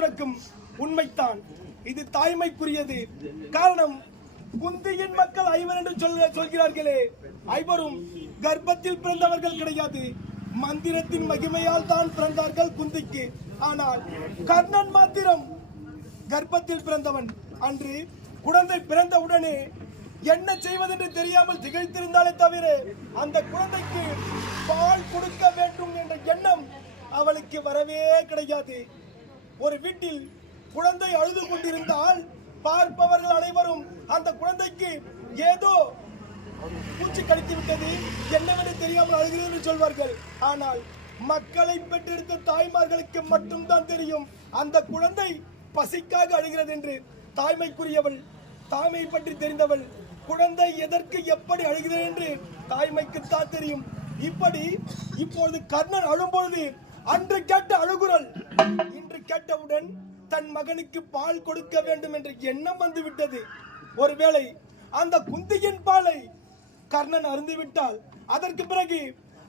பிறக்கும் உண்மைத்தான். இது தாய்மைக்குரியது. காரணம் குந்தியின் மக்கள் ஐவர் என்று சொல்ல சொல்கிறார்களே. ஐவரும் கர்ப்பத்தில் பிறந்தவர்கள் கிடையாது. மந்திரத்தின் மகிமையால் தான் பிறந்தார்கள் குந்திக்கு. ஆனால் கர்ணன் மாத்திரம் கர்ப்பத்தில் பிறந்தவன். அன்று குழந்தை பிறந்தவுடனே என்ன செய்வதென்று தெரியாமல் திகழ்த்திருந்தாலே தவிர அந்த குழந்தைக்கு பால் கொடுக்க வேண்டும் என்ற எண்ணம் அவளுக்கு வரவே கிடையாது. ஒரு வீட்டில் குழந்தை அழுது கொண்டிருந்தால் பார்ப்பவர்கள் அனைவரும் அந்த குழந்தைக்கு ஏதோ பூச்சி கடித்து விட்டது என்னவென்று தெரியாமல் அழுகிறது என்று சொல்வார்கள். ஆனால் மக்களை பெற்றெடுத்த தாய்மார்களுக்கு மட்டும்தான் தெரியும் அந்த குழந்தை பசிக்காக அழுகிறது என்று. தாய்மைக்குரியவள் தாய்மை பற்றி தெரிந்தவள் குழந்தை எதற்கு எப்படி அழுகிறது என்று தாய்மைக்குத்தான் தெரியும். இப்படி இப்பொழுது கர்ணன் அழும்பொழுது அன்று கேட்ட அழுகுரல் இன்று கேட்டவுடன் தன் மகனுக்கு பால் கொடுக்க வேண்டும் என்ற எண்ணம் வந்து விட்டது ஒருவேளை அந்த குந்தியின் பாலை கர்ணன் அருந்துவிட்டால் அதற்கு பிறகு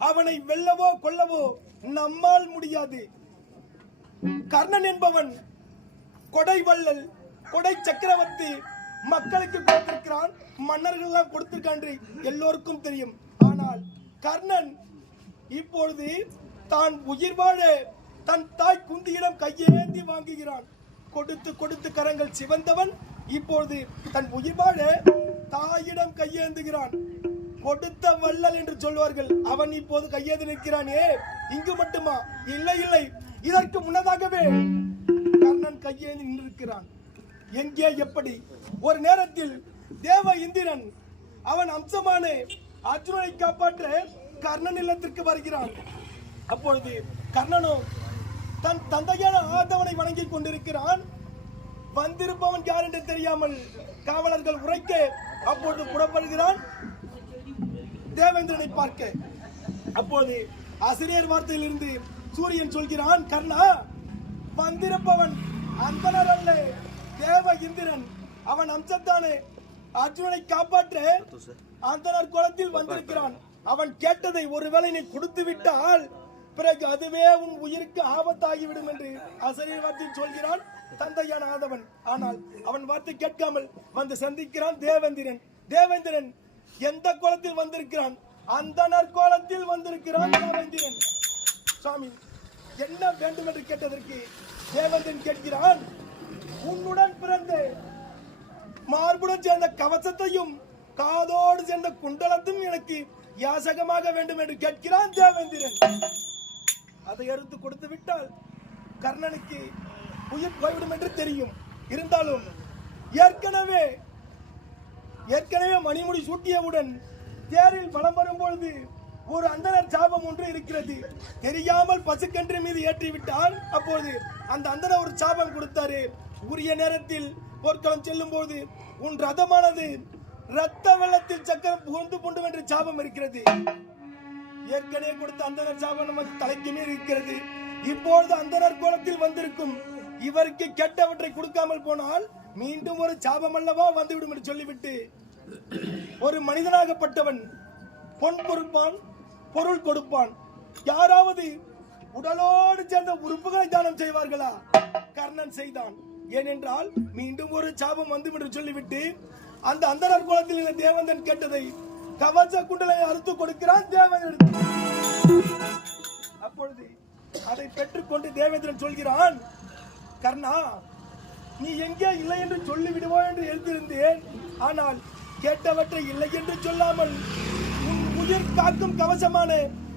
அவனை வெல்லவோ கொல்லவோ நம்மால் முடியாது. கர்ணன் என்பவன் கொடை வள்ளல் கொடை சக்கரவர்த்தி மக்களுக்கு கொடுத்திருக்கிறான் மன்னர்கள் எல்லாம் கொடுத்திருக்கான் எல்லோருக்கும் தெரியும். ஆனால் கர்ணன் இப்பொழுது தான் உயிர் வாழ தன் தாய் குந்தியிடம் கையேந்தி வாங்குகிறான். கொடுத்து கொடுத்து கரங்கள் சிவந்தவன் இப்பொழுது தன் உயிர் வாழ தாயிடம் கையேந்துகிறான். கொடுத்த வள்ளல் என்று சொல்வார்கள். அவன் இப்போது கையேந்து நிற்கிறானே. இங்கு மட்டுமா? இல்லை இல்லை. இதற்கு முன்னதாகவே கர்ணன் கையேந்தி நின்றிருக்கிறான். எங்கே எப்படி? ஒரு நேரத்தில் தேவ இந்திரன் அவன் அம்சமான அர்ஜுனனை காப்பாற்ற கர்ணன் இல்லத்திற்கு வருகிறான். அப்பொழுது கர்ணனோ தன் தந்தையான ஆதவனை வணங்கிக் கொண்டிருக்கிறான். வந்திருப்பவன் யார் என்று தெரியாமல் காவலர்கள் உரைக்க அப்பொழுது புறப்படுகிறான். தேவேந்திரனை பார்க்க. அப்போது ஆசிரியர் வார்த்தையிலிருந்து சூரியன் சொல்கிறான் கர்ணா வந்திருப்பவன் அந்தனர் அல்ல. தேவ இந்திரன். அவன் அம்சத்தானே. அர்ஜுனனை காப்பாற்ற அந்தனர் குலத்தில் வந்திருக்கிறான். அவன் கேட்டதை ஒருவேளை நீ கொடுத்து விட்டால் பிறகு அதுவே உன் உயிருக்கு ஆபத்தாகிவிடும் என்று ஆசிரியர் வார்த்தையில் சொல்கிறான் தந்தையான ஆதவன். ஆனால் அவன் வார்த்தை கேட்காமல் வந்து சந்திக்கிறான் தேவேந்திரன். தேவேந்திரன் எந்த கோலத்தில் வந்திருக்கிறான்? அந்த நற்கோலத்தில் வந்திருக்கிறான் தேவேந்திரன். சுவாமி என்ன வேண்டும் என்று கேட்டதற்கு தேவேந்திரன் கேட்கிறான் உன்னுடன் பிறந்த மார்புடன் சேர்ந்த கவசத்தையும் காதோடு சேர்ந்த குண்டலத்தையும் எனக்கு யாசகமாக வேண்டும் என்று கேட்கிறான் தேவேந்திரன். அதை எடுத்து கொடுத்து விட்டால் கர்ணனுக்கு உயிர் போய்விடும் என்று தெரியும். இருந்தாலும் ஏற்கனவே ஏற்கனவே மணிமுடி சூட்டியவுடன் தேரில் பலம் வரும்பொழுது ஒரு அந்தனர் சாபம் ஒன்று இருக்கிறது. தெரியாமல் பசுக்கன்று மீது ஏற்றிவிட்டால் அப்போது அந்த அந்தனர் ஒரு சாபம் கொடுத்தாரு. உரிய நேரத்தில் போர்க்களம் செல்லும் போது உன் ரதமானது ரத்த வெள்ளத்தில் சக்கரம் புகுந்து புண்டும் என்று சாபம் இருக்கிறது. ஏற்கனவே கொடுத்த அந்தனர் சாபம் நமக்கு தலைக்கு மேல் இருக்கிறது. இப்பொழுது அந்தனர் கோலத்தில் வந்திருக்கும் இவருக்கு கெட்டவற்றை கொடுக்காமல் போனால் மீண்டும் ஒரு சாபம் அல்லவா வந்துவிடும் என்று சொல்லிவிட்டு ஒரு மனிதனாகப்பட்டவன் பொன் பொறுப்பான் பொருள் கொடுப்பான். யாராவது உடலோடு சேர்ந்த உறுப்புகளை தானம் செய்வார்களா? கர்ணன் செய்தான். ஏனென்றால் மீண்டும் ஒரு சாபம் வந்து என்று சொல்லிவிட்டு அந்த அந்தனர் குலத்தில் தேவந்தன் கேட்டதை கவச குண்டலை அறுத்து கொடுக்கிறான் தேவேந்திரன். அப்பொழுது அதை பெற்றுக்கொண்டு தேவேந்திரன் சொல்கிறான் கர்ணா நீ எங்கே இல்லை என்று சொல்லிவிடுவோ என்று எழுதியிருந்தேன் ஆனால் கேட்டவற்றை இல்லை என்று சொல்லாமல் உன் உயிர் காக்கும் கவசமான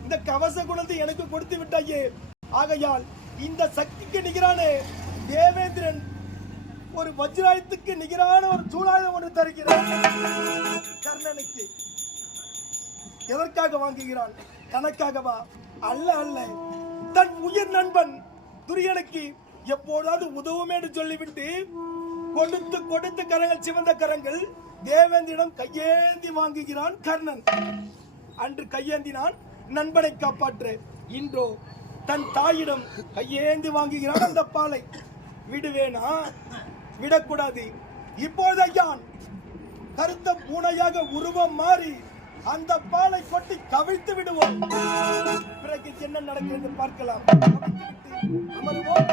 இந்த கவச குணத்தை எனக்கு கொடுத்து விட்டாயே. ஆகையால் இந்த சக்திக்கு நிகரான தேவேந்திரன் ஒரு வஜ்ராயத்துக்கு நிகரான ஒரு சூழாயுதம் ஒன்று தருகிறான் கர்ணனுக்கு எதற்காக வாங்குகிறான்? தனக்காகவா? அல்ல அல்ல. தன் உயிர் நண்பன் துரியனுக்கு எப்போதாவது உதவுமே என்று சொல்லிவிட்டு கொடுத்து கொடுத்து கரங்கள் சிவந்த கரங்கள் தேவேந்திரம் கையேந்தி வாங்குகிறான் கர்ணன். அன்று கையேந்தினான் நண்பனை காப்பாற்ற. இன்றோ தன் தாயிடம் கையேந்தி வாங்குகிறான் அந்த பாலை. விடுவேனா? விடக்கூடாது. இப்போதையான் ஐயான் கருத்த பூனையாக உருவம் மாறி அந்த பாலை கொட்டி கவிழ்த்து விடுவோம். பிறகு என்ன நடக்கிறது பார்க்கலாம். கவிழ்த்து அமருவோம்.